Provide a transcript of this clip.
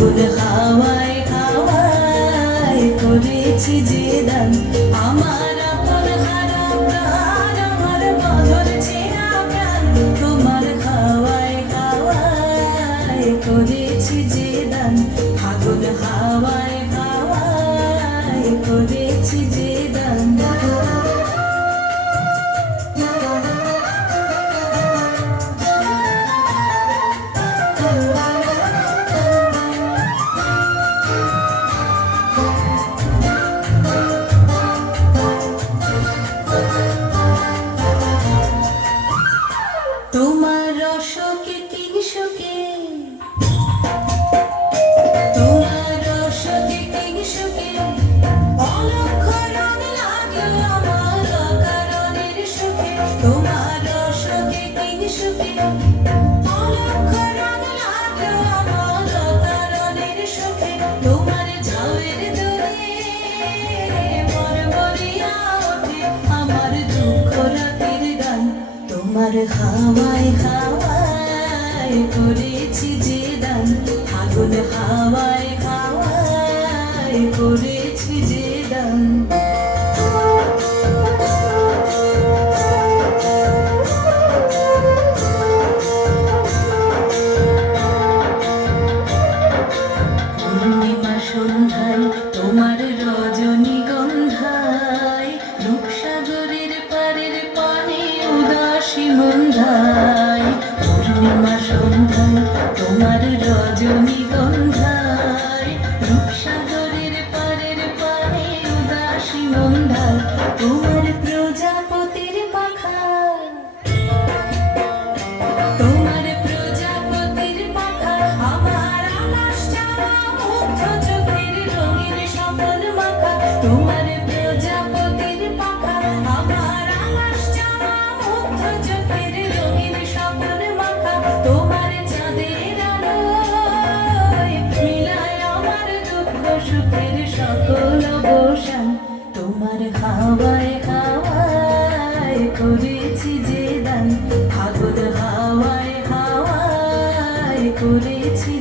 ফাগুন হাওয়ায় হাওয়ায় করেছি যে দান আমার আপন হারা প্রাণ আমার বদর ছেঁড়া প্রাণ তোমার হাওয়ায় হাওয়ায় করেছি যে দান ফাগুন হাওয়ায় হাওয়ায় করেছি যে দান তোমার রসকে কিংসুকে তোমার রসকে কিংসুকে অলক্ষ রং লাগলো আমার অকারণের সুখে তোমার রসকে কিংসুকে অলক্ষ রং লাগলো আমার অকারণের সুখে তোমার ঝাউয়ের দোলে মরমরিয়া ওঠে আমার দুঃখ রাতের গান তোমার হাওয়ায় হাওয়ায় করেছি যে দান ফাগুন হাওয়ায় হাওয়ায় করেছি যে দান পূর্ণিমা সন্ধ্যায় তোমার রজনীগন্ধায় রূপসাগরের পারের পানে উদাসী মন্ধায় পূর্ণিমা সন্ধ্যায় তোমার রজনীগন্ধায় রূপসাগরের পারের পানে উদাসী মন্ধায় তোমার প্রজাপতির পাখা তোমার প্রজাপতির পাখা আমার আকাশ চাওয়া মুগ্ধ চোখের রঙিন স্বপন মাখা তোমার প্রজাপতির পাখা আমার আকাশ চাওয়া মুগ্ধ চোখের রঙিন স্বপন মাখা তোমার চাঁদের আলোয় মিলায় আমার দুঃখ সুখের সকল অবসান তোমার হাওয়ায় হাওয়ায় করেছি যে দান ফাগুন হাওয়ায় হাওয়ায় করেছি